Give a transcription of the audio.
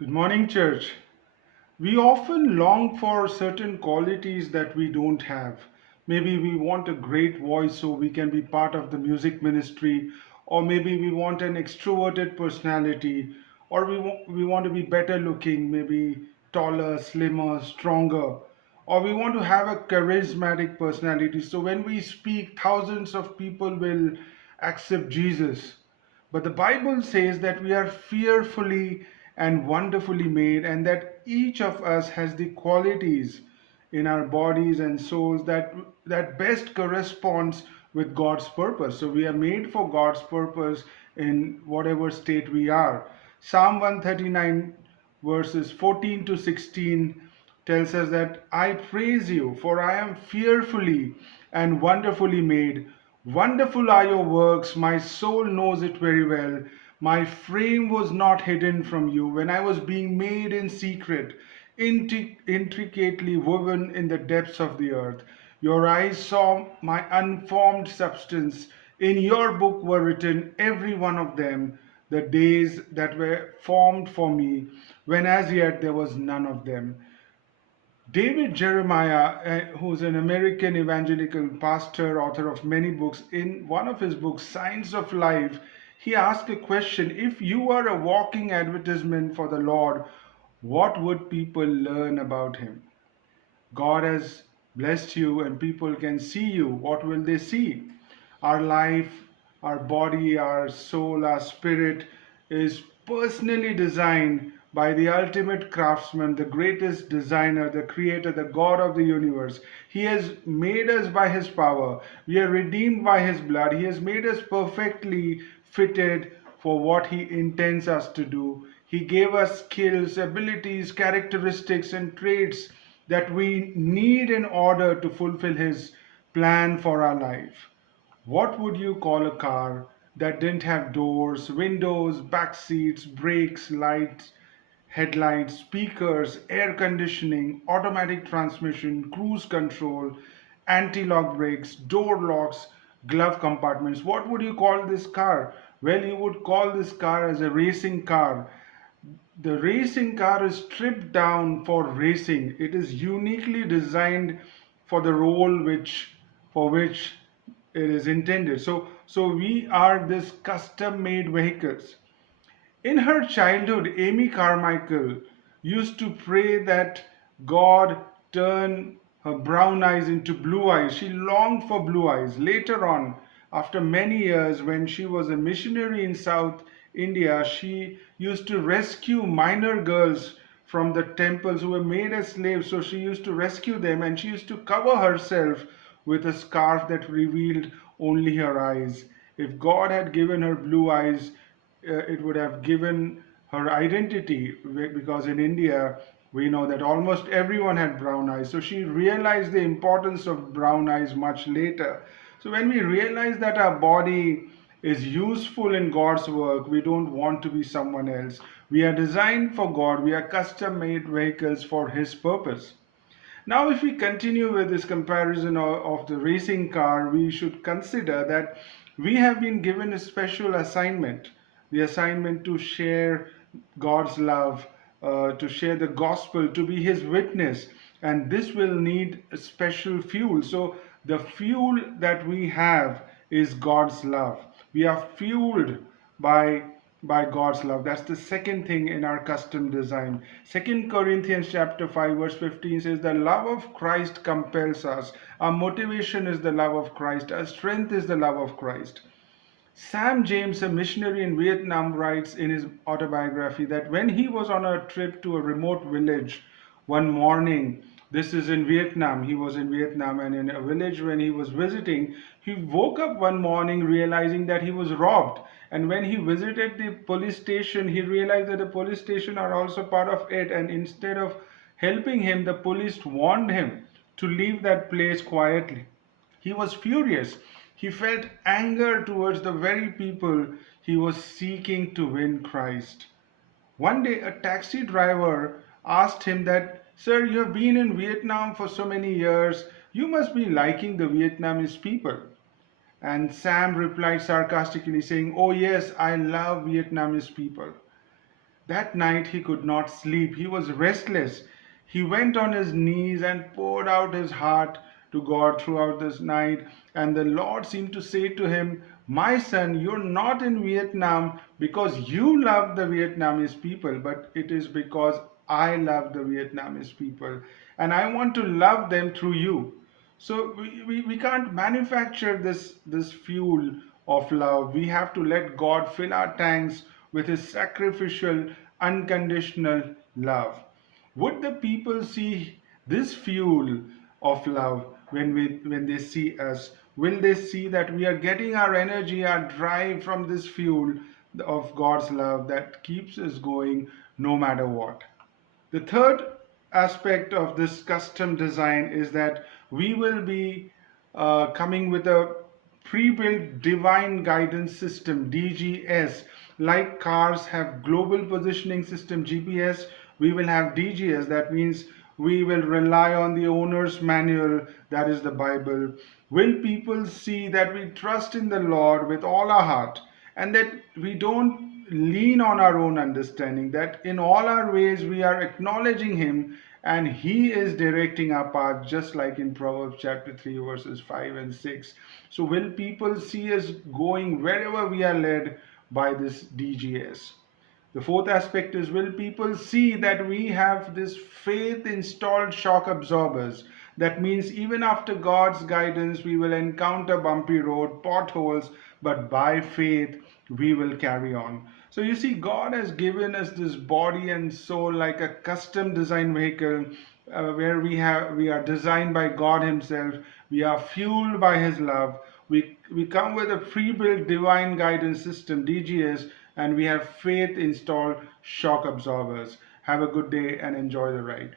Good morning, church. We often long for certain qualities that we don't have. Maybe we want a great voice so we can be part of the music ministry, or maybe we want an extroverted personality, or we want to be better looking, maybe taller, slimmer, stronger, or we want to have a charismatic personality. So when we speak, thousands of people will accept Jesus. But the Bible says that we are fearfully and wonderfully made, and that each of us has the qualities in our bodies and souls that best corresponds with God's purpose. So we are made for God's purpose in whatever state we are. Psalm 139 verses 14 to 16 tells us that I praise you, for I am fearfully and wonderfully made. Wonderful are your works, my soul knows it very well. My frame was not hidden from you when I was being made in secret, intricately woven in the depths of the earth. Your eyes saw my unformed substance. In your book were written, every one of them, the days that were formed for me, when as yet there was none of them. David Jeremiah, who's an American evangelical pastor, author of many books, in one of his books, Science of Life, he asked a question: if you were a walking advertisement for the Lord, what would people learn about him? God has blessed you and people can see you. What will they see? Our life, our body, our soul, our spirit is personally designed by the ultimate craftsman, the greatest designer, the creator, the God of the universe. He has made us by his power. We are redeemed by his blood. He has made us perfectly fitted for what he intends us to do. He gave us skills, abilities, characteristics, and traits that we need in order to fulfill his plan for our life. What would you call a car that didn't have doors, windows, back seats, brakes, lights, headlights, speakers, air conditioning, automatic transmission, cruise control, anti-lock brakes, door locks, glove compartments? What would you call this car? Well, you would call this car as a racing car. The racing car is stripped down for racing. It is uniquely designed for the role for which it is intended. So we are this custom made vehicles. In her childhood, Amy Carmichael used to pray that God turn her brown eyes into blue eyes. She longed for blue eyes. Later on, after many years, when she was a missionary in South India, she used to rescue minor girls from the temples who were made as slaves. So she used to rescue them and she used to cover herself with a scarf that revealed only her eyes. If God had given her blue eyes, it would have given her identity, because in India we know that almost everyone had brown eyes. So she realized the importance of brown eyes much later. So when we realize that our body is useful in God's work, we don't want to be someone else. We are designed for God, we are custom made vehicles for His purpose. Now, if we continue with this comparison of the racing car, we should consider that we have been given a special assignment, the assignment to share God's love, to share the gospel, to be His witness, and this will need a special fuel. So, the fuel that we have is God's love. We are fueled by God's love. That's the second thing in our custom design. Second Corinthians chapter 5 verse 15 says the love of Christ compels us. Our motivation is the love of Christ. Our strength is the love of Christ. Sam James, a missionary in Vietnam, writes in his autobiography that when he was on a trip to a remote village one morning, this is in Vietnam, he was in Vietnam, and in a village when he was visiting, he woke up one morning realizing that he was robbed. And when he visited the police station, he realized that the police station are also part of it. And instead of helping him, the police warned him to leave that place quietly. He was furious. He felt anger towards the very people he was seeking to win Christ. One day, a taxi driver asked him that, Sir, you have been in Vietnam for so many years. You must be liking the Vietnamese people. And Sam replied sarcastically, saying, Oh, yes, I love Vietnamese people. That night he could not sleep. He was restless. He went on his knees and poured out his heart to God throughout this night. And the Lord seemed to say to him, "My son, you're not in Vietnam because you love the Vietnamese people, but it is because I love the Vietnamese people. And I want to love them through you." So we can't manufacture this fuel of love. We have to let God fill our tanks with his sacrificial, unconditional love. Would the people see this fuel of love when they see us? Will they see that we are getting our energy, our drive from this fuel of God's love that keeps us going no matter what? The third aspect of this custom design is that we will be coming with a pre-built divine guidance system, DGS. Like cars have global positioning system, GPS, we will have DGS. That means we will rely on the owner's manual, that is the Bible. Will people see that we trust in the Lord with all our heart, and that we don't lean on our own understanding, that in all our ways we are acknowledging him and he is directing our path, just like in Proverbs chapter 3 verses 5 and 6. So will people see us going wherever we are led by this DGS? The fourth aspect is, will people see that we have this faith installed shock absorbers? That means even after God's guidance, we will encounter bumpy road, potholes, but by faith, we will carry on. So you see, God has given us this body and soul like a custom designed vehicle, where we are designed by God Himself. We are fueled by His love. We come with a pre-built divine guidance system, DGS, and we have faith installed shock absorbers. Have a good day and enjoy the ride.